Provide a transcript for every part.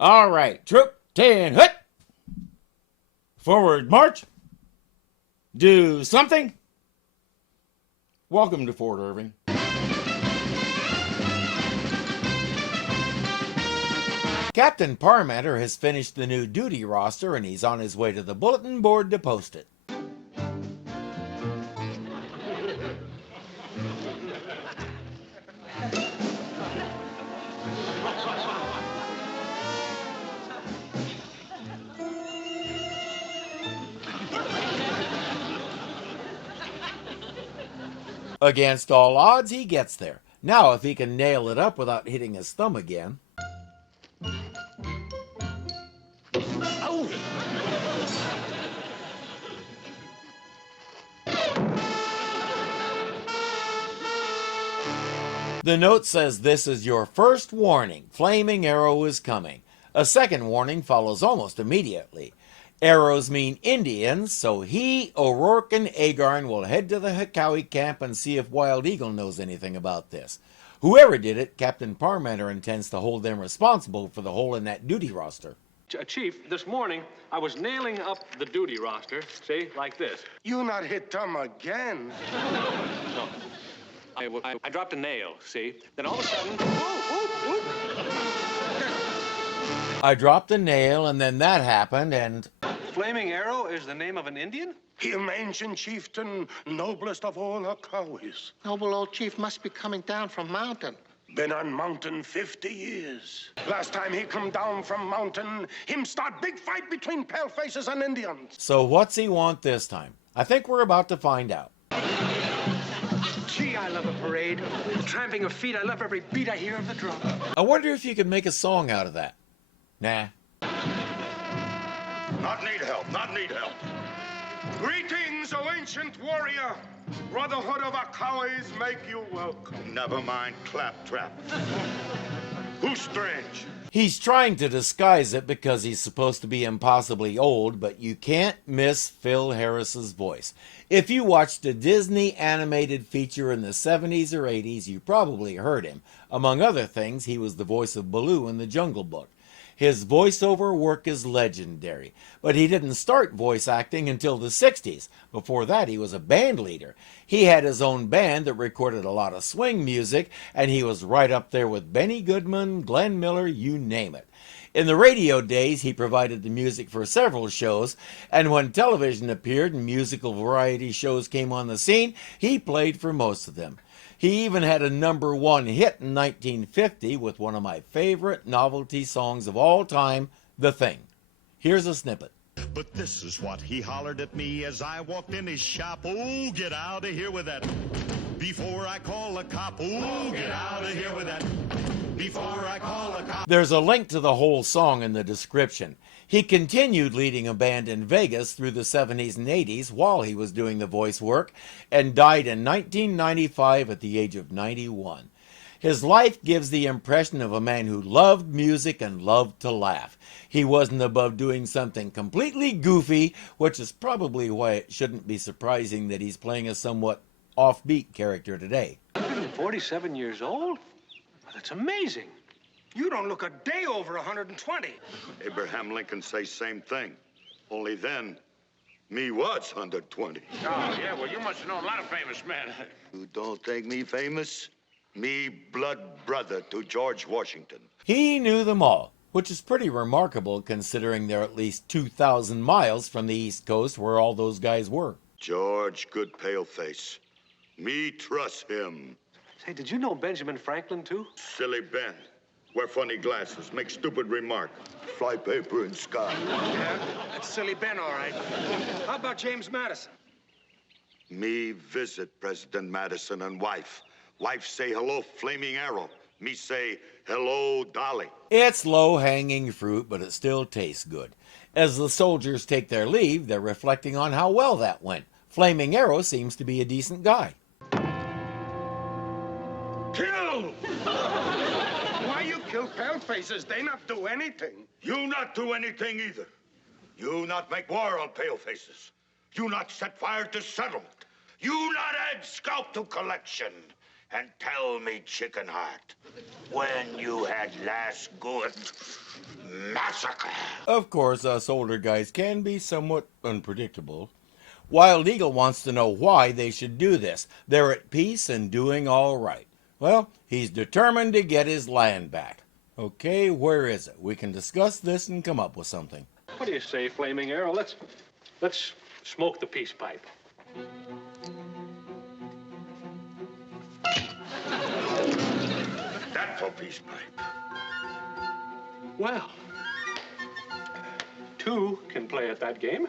All right, troop 10, hut! Forward march! Do something! Welcome to Fort Irving. Captain Parmenter has finished the new duty roster and he's on his way to the bulletin board to post it. Against all odds, he gets there. Now, if he can nail it up without hitting his thumb again. Oh. The note says this is your first warning. Flaming arrow is coming. A second warning follows almost immediately. Arrows mean Indians, so he, O'Rourke, and Agarn will head to the Hekawi camp and see if Wild Eagle knows anything about this. Whoever did it, Captain Parmenter intends to hold them responsible for the hole in that duty roster. Chief, this morning, I was nailing up the duty roster, see, like this. You not hit them again. No. I dropped a nail, see? Then all of a sudden, whoop. I dropped a nail, and then that happened, and... Flaming Arrow is the name of an Indian? Him ancient chieftain, noblest of all Hekawis. Noble old chief must be coming down from mountain. Been on mountain 50 years. Last time he come down from mountain, him start big fight between palefaces and Indians. So what's he want this time? I think we're about to find out. Gee, I love a parade. The tramping of feet, I love every beat I hear of the drum. I wonder if you could make a song out of that. Nah. Not need help. Greetings, O ancient warrior. Brotherhood of Hekawis make you welcome. Never mind claptrap. Who's strange? He's trying to disguise it because he's supposed to be impossibly old, but you can't miss Phil Harris's voice. If you watched a Disney animated feature in the 70s or 80s, you probably heard him. Among other things, he was the voice of Baloo in The Jungle Book. His voiceover work is legendary, but he didn't start voice acting until the 60s. Before that, he was a band leader. He had his own band that recorded a lot of swing music, and he was right up there with Benny Goodman, Glenn Miller, you name it. In the radio days, he provided the music for several shows, and when television appeared and musical variety shows came on the scene, he played for most of them. He even had a #1 hit in 1950 with one of my favorite novelty songs of all time, The Thing. Here's a snippet. But this is what he hollered at me as I walked in his shop. Oh, get out of here with that. Before I call a cop. Oh, get out of here with that. Before I call a cop. There's a link to the whole song in the description. He continued leading a band in Vegas through the 70s and 80s while he was doing the voice work and died in 1995 at the age of 91. His life gives the impression of a man who loved music and loved to laugh. He wasn't above doing something completely goofy, which is probably why it shouldn't be surprising that he's playing a somewhat offbeat character today. 47 years old? That's amazing. You don't look a day over 120. Abraham Lincoln say same thing. Only then, me was 120. Oh, yeah, well, you must have known a lot of famous men. You don't think me famous? Me blood brother to George Washington. He knew them all, which is pretty remarkable considering they're at least 2,000 miles from the East Coast where all those guys were. George, good paleface. Me trust him. Say, did you know Benjamin Franklin, too? Silly Ben. Wear funny glasses, make stupid remark. Fly paper in sky. Yeah, that's silly Ben, all right. How about James Madison? Me visit President Madison and wife. Wife say hello, Flaming Arrow. Me say hello, Dolly. It's low-hanging fruit, but it still tastes good. As the soldiers take their leave, they're reflecting on how well that went. Flaming Arrow seems to be a decent guy. Kill! Why you kill palefaces? They not do anything. You not do anything either. You not make war on palefaces. You not set fire to settlement. You not add scalp to collection. And tell me, Chicken Heart, when you had last good massacre. Of course, us older guys can be somewhat unpredictable. Wild Eagle wants to know why they should do this. They're at peace and doing all right. Well, he's determined to get his land back. Okay, where is it? We can discuss this and come up with something. What do you say, Flaming Arrow? Let's smoke the peace pipe. That for peace pipe. Well, two can play at that game.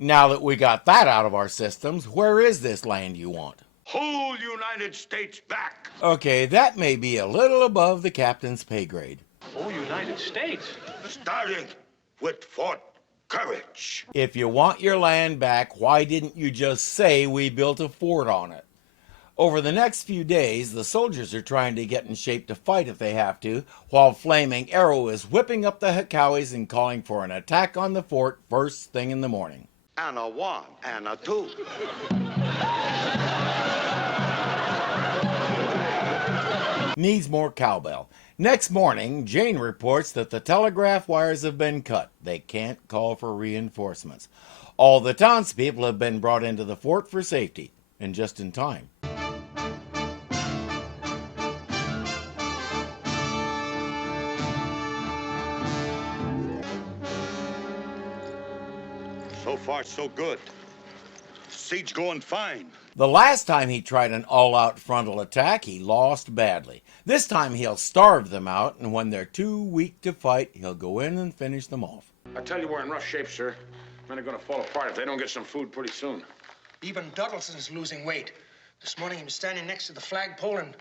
Now that we got that out of our systems, where is this land you want? Whole United States back. Okay, that may be a little above the captain's pay grade. Oh, United States. Starting with Fort Courage. If you want your land back, why didn't you just say we built a fort on it? Over the next few days, the soldiers are trying to get in shape to fight if they have to, while Flaming Arrow is whipping up the Hekawis and calling for an attack on the fort first thing in the morning. And a one, and a two. Needs more cowbell. Next morning, Jane reports that the telegraph wires have been cut. They can't call for reinforcements. All the townspeople have been brought into the fort for safety, and just in time. So far, so good. Siege going fine. The last time he tried an all-out frontal attack, he lost badly. This time he'll starve them out, and when they're too weak to fight, he'll go in and finish them off. I tell you, we're in rough shape, sir. Men are gonna fall apart if they don't get some food pretty soon. Even Duddleson's losing weight. This morning he was standing next to the flagpole and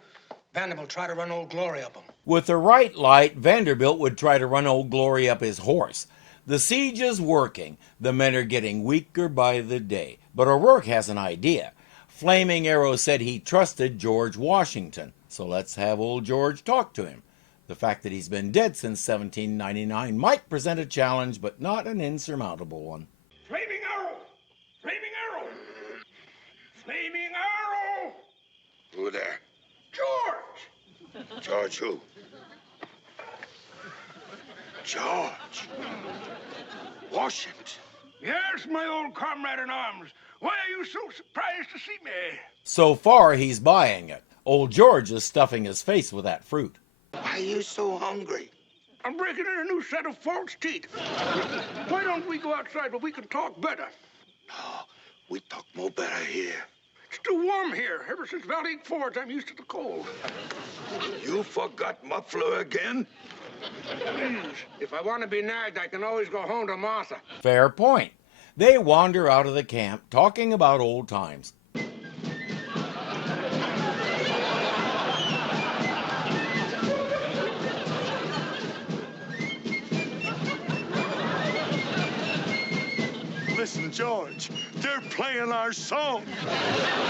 Vanderbilt tried to run Old Glory up him. With the right light, Vanderbilt would try to run Old Glory up his horse. The siege is working. The men are getting weaker by the day. But O'Rourke has an idea. Flaming Arrow said he trusted George Washington. So let's have old George talk to him. The fact that he's been dead since 1799 might present a challenge, but not an insurmountable one. Flaming Arrow! Flaming Arrow! Flaming Arrow! Who there? George! George who? George. Washington. Yes, my old comrade in arms. Why are you so surprised to see me? So far, he's buying it. Old George is stuffing his face with that fruit. Why are you so hungry? I'm breaking in a new set of false teeth. Why don't we go outside where we can talk better? No, we talk more better here. It's too warm here. Ever since Valiant Forge, I'm used to the cold. You forgot muffler again? Please, if I want to be nagged, I can always go home to Martha. Fair point. They wander out of the camp talking about old times. Listen, George, they're playing our song.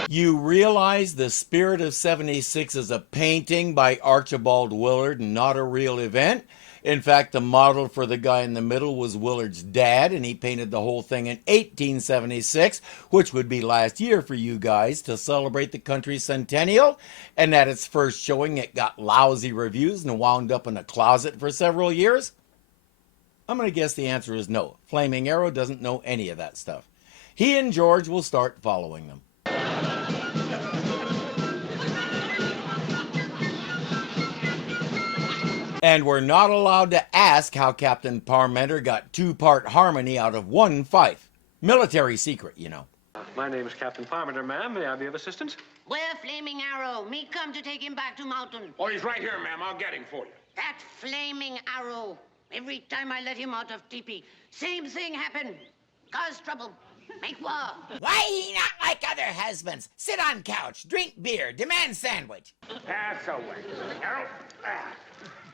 You realize the Spirit of 76 is a painting by Archibald Willard and not a real event? In fact, the model for the guy in the middle was Willard's dad, and he painted the whole thing in 1876, which would be last year for you guys, to celebrate the country's centennial. And at its first showing, it got lousy reviews and wound up in a closet for several years. I'm going to guess the answer is no. Flaming Arrow doesn't know any of that stuff. He and George will start following them. And we're not allowed to ask how Captain Parmenter got two-part harmony out of one fife. Military secret, you know. My name is Captain Parmenter, ma'am. May I be of assistance? Where Flaming Arrow? Me come to take him back to mountain. Oh, he's right here, ma'am. I'll get him for you. That Flaming Arrow. Every time I let him out of teepee, same thing happen. Cause trouble. Make what? Why he not like other husbands? Sit on couch, drink beer, demand sandwich. Pass away.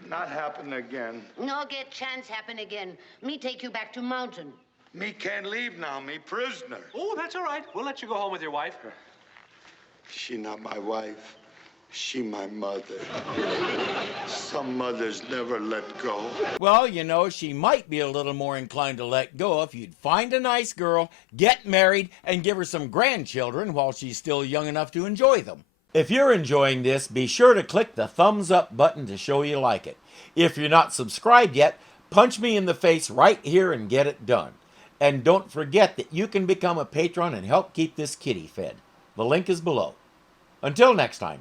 Not happen again. No get chance happen again. Me take you back to mountain. Me can't leave now. Me prisoner. Oh, that's all right. We'll let you go home with your wife. She not my wife. She my mother. Some mothers never let go. Well, you know, she might be a little more inclined to let go if you'd find a nice girl, get married, and give her some grandchildren while she's still young enough to enjoy them. If you're enjoying this, be sure to click the thumbs up button to show you like it. If you're not subscribed yet, punch me in the face right here and get it done. And don't forget that you can become a patron and help keep this kitty fed. The link is below. Until next time.